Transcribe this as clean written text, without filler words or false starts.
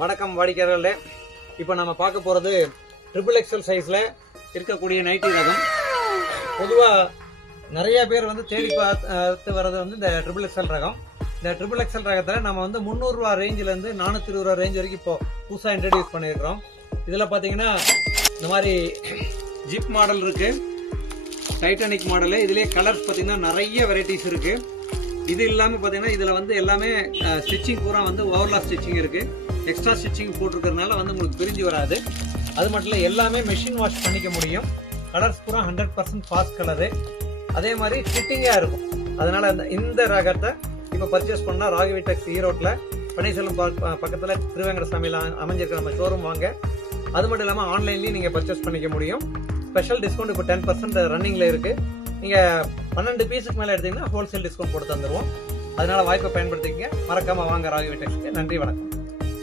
வணக்கம் வாடிக்கையாளர்களே. இப்போ நம்ம பார்க்க போகிறது XXL சைஸில் இருக்கக்கூடிய நைட்டி ரகம். பொதுவாக நிறைய பேர் வந்து தேடி பார்த்து வர்றது வந்து இந்த XXL ரகம். இந்த XXL ரகத்தில் நம்ம வந்து 300 ரூபா ரேஞ்சிலேருந்து 420 ரூபா ரேஞ்ச் வரைக்கும் இப்போ புதுசாக இன்ட்ரடியூஸ் பண்ணியிருக்கிறோம். இதில் பார்த்தீங்கன்னா இந்த மாதிரி ஜிப் மாடல் இருக்குது, டைட்டானிக் மாடலு. இதுலேயே கலர்ஸ் பார்த்தீங்கன்னா நிறைய வெரைட்டிஸ் இருக்குது. இது இல்லாமல் பார்த்தீங்கன்னா இதில் வந்து எல்லாமே ஸ்டிச்சிங் பூரா வந்து ஓவர்லாக் ஸ்டிச்சிங் இருக்குது. எக்ஸ்ட்ரா ஸ்டிச்சிங் போட்டிருக்கிறதுனால வந்து உங்களுக்கு பிரிஞ்சு வராது. அது மட்டும் இல்லை, எல்லாமே மெஷின் வாஷ் பண்ணிக்க முடியும். கலர்ஸ் பூரா 100% ஃபாஸ்ட் கலரு. அதே மாதிரி ஃபிட்டிங்காக இருக்கும். அதனால் இந்த ரகத்தை இப்போ பர்ச்சேஸ் பண்ணால் ராகவி டெக்ஸ் ஈரோட்டில் பன்னீர்செல்வம் பக்கத்தில் திருவேங்கட சாமியில் அமைஞ்சிருக்கிற நம்ம ஷோரூம் வாங்க. அது மட்டும் இல்லாமல் ஆன்லைன்லேயும் நீங்கள் பர்ச்சேஸ் பண்ணிக்க முடியும். ஸ்பெஷல் டிஸ்கவுண்ட் இப்போ 10% ரன்னிங்கில் இருக்குது. நீங்கள் 12 பீஸுக்கு மேலே எடுத்தீங்கன்னா ஹோல்சேல் டிஸ்கவுண்ட் போட்டு தந்துடுவோம். அதனால் வாய்ப்பை பயன்படுத்திக்கங்க. மறக்காமல் வாங்க ராகவி டெக்ஸ்க்கு. நன்றி, வணக்கம்.